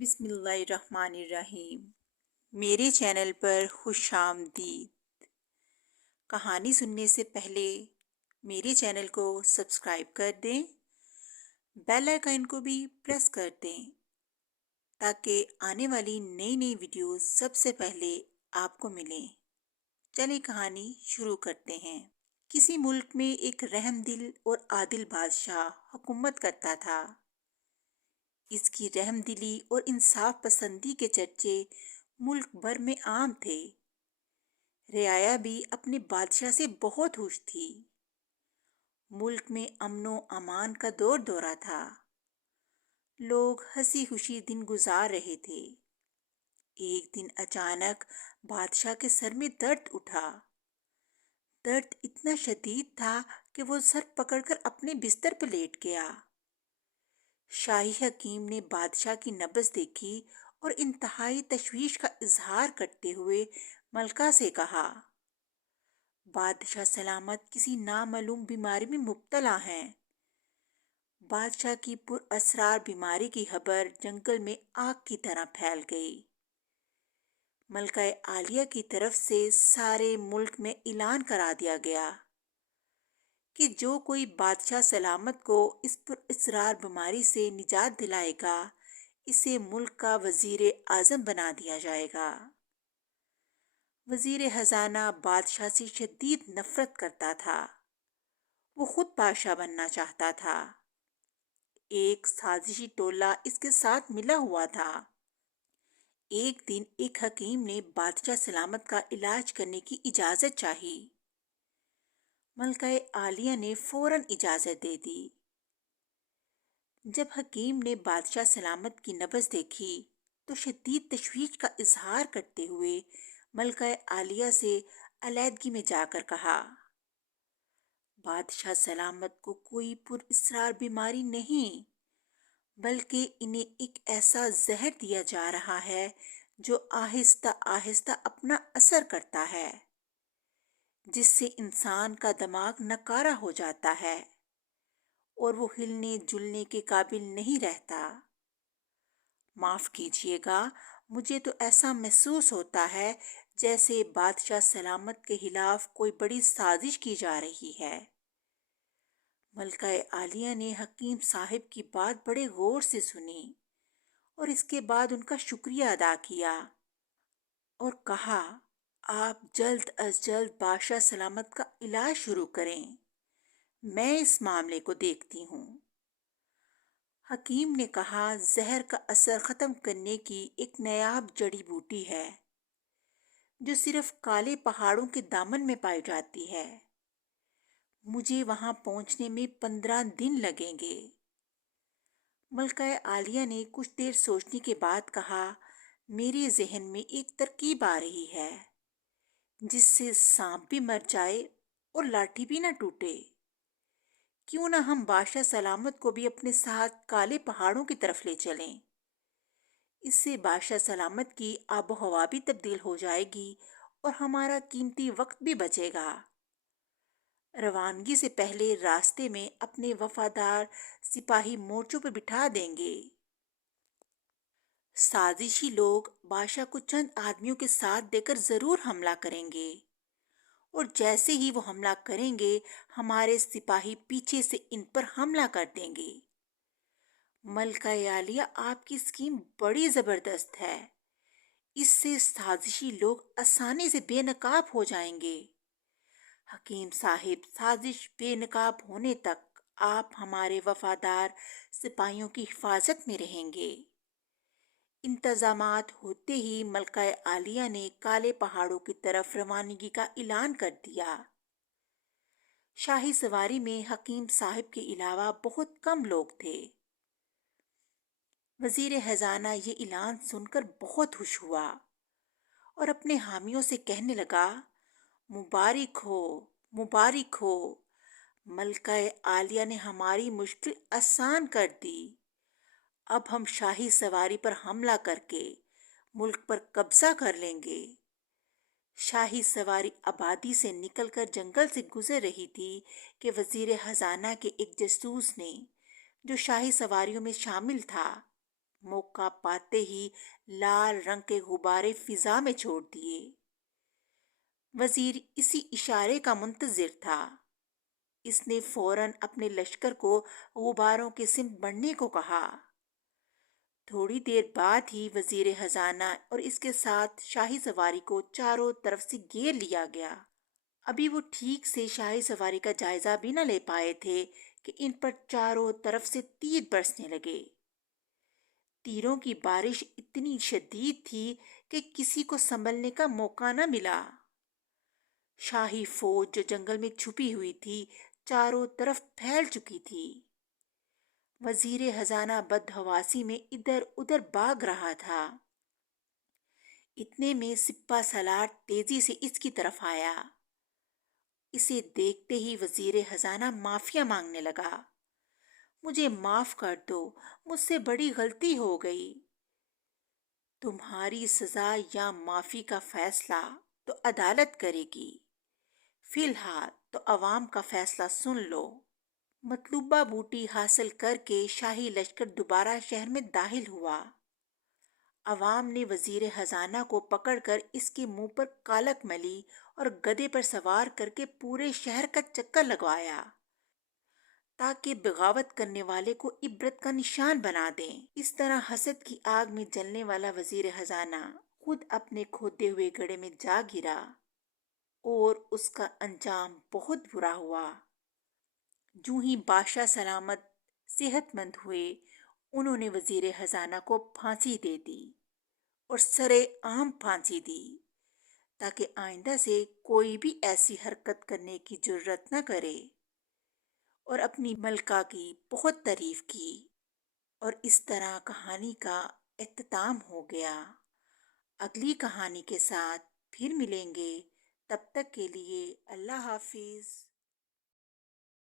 بسم اللہ الرحمن الرحیم۔ میرے چینل پر خوش آمدید۔ کہانی سننے سے پہلے میرے چینل کو سبسکرائب کر دیں، بیل آئیکن کو بھی پریس کر دیں تاکہ آنے والی نئی نئی ویڈیوز سب سے پہلے آپ کو ملیں۔ چلیں کہانی شروع کرتے ہیں۔ کسی ملک میں ایک رحم دل اور عادل بادشاہ حکومت کرتا تھا۔ اس کی رحم دلی اور انصاف پسندی کے چرچے ملک بھر میں عام تھے۔ رعایا بھی اپنے بادشاہ سے بہت خوش تھی۔ ملک میں امن و امان کا دور دورہ تھا۔ لوگ ہنسی خوشی دن گزار رہے تھے۔ ایک دن اچانک بادشاہ کے سر میں درد اٹھا۔ درد اتنا شدید تھا کہ وہ سر پکڑ کر اپنے بستر پر لیٹ گیا۔ شاہی حکیم نے بادشاہ کی نبض دیکھی اور انتہائی تشویش کا اظہار کرتے ہوئے ملکہ سے کہا، بادشاہ سلامت کسی نامعلوم بیماری میں مبتلا ہیں۔ بادشاہ کی پر اسرار بیماری کی خبر جنگل میں آگ کی طرح پھیل گئی۔ ملکہ عالیہ کی طرف سے سارے ملک میں اعلان کرا دیا گیا کہ جو کوئی بادشاہ سلامت کو اس پر اسرار بیماری سے نجات دلائے گا اسے ملک کا وزیر اعظم بنا دیا جائے گا۔ وزیر خزانہ بادشاہ سے شدید نفرت کرتا تھا۔ وہ خود بادشاہ بننا چاہتا تھا۔ ایک سازشی ٹولہ اس کے ساتھ ملا ہوا تھا۔ ایک دن ایک حکیم نے بادشاہ سلامت کا علاج کرنے کی اجازت چاہی۔ ملکہ عالیہ نے فوراً اجازت دے دی۔ جب حکیم نے بادشاہ سلامت کی نبض دیکھی تو شدید تشویش کا اظہار کرتے ہوئے ملکہ عالیہ سے علیحدگی میں جا کر کہا، بادشاہ سلامت کو کوئی پر اسرار بیماری نہیں بلکہ انہیں ایک ایسا زہر دیا جا رہا ہے جو آہستہ آہستہ اپنا اثر کرتا ہے، جس سے انسان کا دماغ ناکارہ ہو جاتا ہے اور وہ ہلنے جلنے کے قابل نہیں رہتا۔ معاف کیجیے گا، مجھے تو ایسا محسوس ہوتا ہے جیسے بادشاہ سلامت کے خلاف کوئی بڑی سازش کی جا رہی ہے۔ ملکہ عالیہ نے حکیم صاحب کی بات بڑے غور سے سنی اور اس کے بعد ان کا شکریہ ادا کیا اور کہا، آپ جلد از جلد بادشاہ سلامت کا علاج شروع کریں، میں اس معاملے کو دیکھتی ہوں۔ حکیم نے کہا، زہر کا اثر ختم کرنے کی ایک نایاب جڑی بوٹی ہے جو صرف کالے پہاڑوں کے دامن میں پائی جاتی ہے۔ مجھے وہاں پہنچنے میں 15 دن لگیں گے۔ ملکہ عالیہ نے کچھ دیر سوچنے کے بعد کہا، میرے ذہن میں ایک ترکیب آ رہی ہے جس سے سانپ بھی مر جائے اور لاٹھی بھی نہ ٹوٹے۔ کیوں نہ ہم بادشاہ سلامت کو بھی اپنے ساتھ کالے پہاڑوں کی طرف لے چلیں؟ اس سے بادشاہ سلامت کی آب و ہوا بھی تبدیل ہو جائے گی اور ہمارا قیمتی وقت بھی بچے گا۔ روانگی سے پہلے راستے میں اپنے وفادار سپاہی مورچوں پر بٹھا دیں گے۔ سازشی لوگ بادشاہ کو چند آدمیوں کے ساتھ دے کر ضرور حملہ کریں گے اور جیسے ہی وہ حملہ کریں گے ہمارے سپاہی پیچھے سے ان پر حملہ کر دیں گے۔ ملکہ عالیہ، آپ کی اسکیم بڑی زبردست ہے۔ اس سے سازشی لوگ آسانی سے بے نقاب ہو جائیں گے۔ حکیم صاحب، سازش بے نقاب ہونے تک آپ ہمارے وفادار سپاہیوں کی حفاظت میں رہیں گے۔ انتظامات ہوتے ہی ملکہ عالیہ نے کالے پہاڑوں کی طرف روانگی کا اعلان کر دیا۔ شاہی سواری میں حکیم صاحب کے علاوہ بہت کم لوگ تھے۔ وزیر خزانہ یہ اعلان سن کر بہت خوش ہوا اور اپنے حامیوں سے کہنے لگا، مبارک ہو، مبارک ہو، ملکہ عالیہ نے ہماری مشکل آسان کر دی۔ اب ہم شاہی سواری پر حملہ کر کے ملک پر قبضہ کر لیں گے۔ شاہی سواری آبادی سے نکل کر جنگل سے گزر رہی تھی کہ وزیر خزانہ کے ایک جاسوس نے، جو شاہی سواریوں میں شامل تھا، موقع پاتے ہی لال رنگ کے غبارے فضا میں چھوڑ دیے۔ وزیر اسی اشارے کا منتظر تھا۔ اس نے فوراً اپنے لشکر کو غباروں کے سمت بڑھنے کو کہا۔ تھوڑی دیر بعد ہی وزیر خزانہ اور اس کے ساتھ شاہی سواری کو چاروں طرف سے گھیر لیا گیا۔ ابھی وہ ٹھیک سے شاہی سواری کا جائزہ بھی نہ لے پائے تھے کہ ان پر چاروں طرف سے تیر برسنے لگے۔ تیروں کی بارش اتنی شدید تھی کہ کسی کو سنبھلنے کا موقع نہ ملا۔ شاہی فوج جو جنگل میں چھپی ہوئی تھی چاروں طرف پھیل چکی تھی۔ وزیر خزانہ بدحواسی میں ادھر ادھر بھاگ رہا تھا۔ اتنے میں سپہ سالار تیزی سے اس کی طرف آیا۔ اسے دیکھتے ہی وزیر خزانہ معافیا مانگنے لگا۔ مجھے معاف کر دو، مجھ سے بڑی غلطی ہو گئی۔ تمہاری سزا یا معافی کا فیصلہ تو عدالت کرے گی، فی الحال تو عوام کا فیصلہ سن لو۔ مطلوبہ بوٹی حاصل کر کے شاہی لشکر دوبارہ شہر میں داخل ہوا۔ عوام نے وزیر خزانہ کو پکڑ کر اس کے منہ پر کالک ملی اور گدھے پر سوار کر کے پورے شہر کا چکر لگوایا تاکہ بغاوت کرنے والے کو عبرت کا نشان بنا دیں۔ اس طرح حسد کی آگ میں جلنے والا وزیر خزانہ خود اپنے کھودے ہوئے گڑھے میں جا گرا اور اس کا انجام بہت برا ہوا۔ جوں ہی بادشاہ سلامت صحت مند ہوئے، انہوں نے وزیر خزانہ کو پھانسی دے دی اور سرے عام پھانسی دی تاکہ آئندہ سے کوئی بھی ایسی حرکت کرنے کی جرت نہ کرے، اور اپنی ملکہ کی بہت تعریف کی۔ اور اس طرح کہانی کا اختتام ہو گیا۔ اگلی کہانی کے ساتھ پھر ملیں گے، تب تک کے لیے اللہ حافظ۔